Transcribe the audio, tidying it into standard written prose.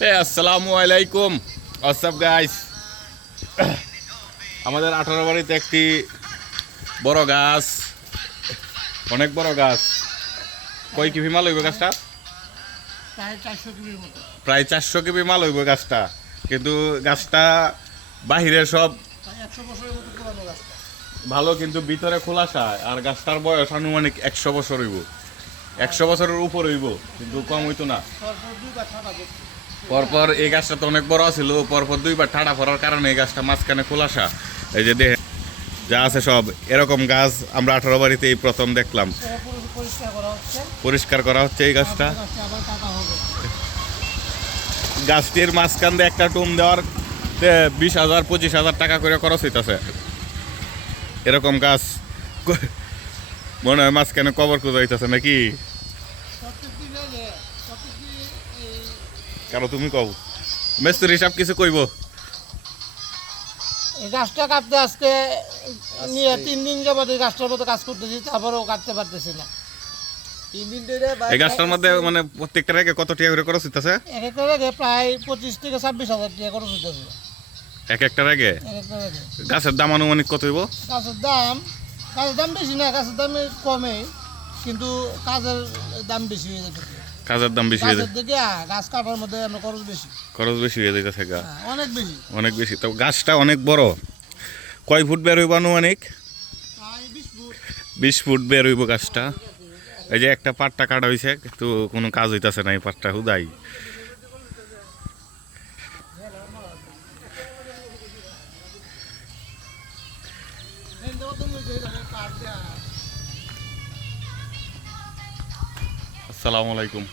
আসসালামু আলাইকুম। WhatsApp guys, আমাদের 18 বাড়িতে একটি বড় গাছ, অনেক বড় গাছ। কয় কিবি মাল হইব গাছটা? প্রায় 400 কিবি মাল হইব গাছটা। কিন্তু গাছটা বাহিরে সব ভালো, কিন্তু ভিতরে খোলাসা। আর গাছটার বয়স আনুমানিক 100 বছর হইব, 100 বছরের উপর হইব, কিন্তু কম হইতো না। পরপর এই গাছটা তো অনেক বড় ছিল, পরপর দুইবার ঠাড়া পড়ার কারণে এই গাছটা মাঝখানে খোলাসা। এই যে দেখেন যা আছে সব এরকম গাছ আমরা 18 বাড়িতে এই প্রথম দেখলাম। পরিষ্কার করা হচ্ছে এই গাছটা। গাছটির মাঝখান দিয়ে একটা টুম দেওয়ার 20,000-25,000 টাকা করে খরচ হইতেছে। এরকম গাছ মনে হয় মাঝখানে কবর খুঁজা হইতেছে নাকি? কারো তুমি কও, মেস্তুরি সব কিছু কইব। এই গাছটা কাটতে আজকে নিয়ে 3 দিন যাবত এই গাছটার মতো কাজ করতেছি, তারপরেও কাটতে পারতেছি না। 3 দিন ধরে এই গাছটার মধ্যে মানে প্রত্যেকটা রেখে কত টাকা করে খরচ হইতেছে? এক একটা রেখে প্রায় 25 থেকে 26,000 টাকা খরচ হইতেছে। এক একটা রেখে এক একটা রেখে গাছের দাম আনুমানিক কত হইব? গাছের দাম বেশি না, গাছের দাম কমে, কিন্তু কাজের দাম বেশি হয়ে যাচ্ছে। কাজের দাম বেশি হয়ে যায়, গাছ কাটার মধ্যে আমরা খরচ বেশি হয়ে যাইতেছে গা, অনেক বেশি, অনেক বেশি। তো গাছটা অনেক বড়। কয় ফুট বের হইব আনুমানিক? প্রায় 20 ফুট। 20 ফুট বের হইব গাছটা। এই যে একটা পাটটা কাটা হয়েছে, কিন্তু কোনো কাজ হইতেছে না, এই পাটটা হুদাই। আসসালামু আলাইকুম।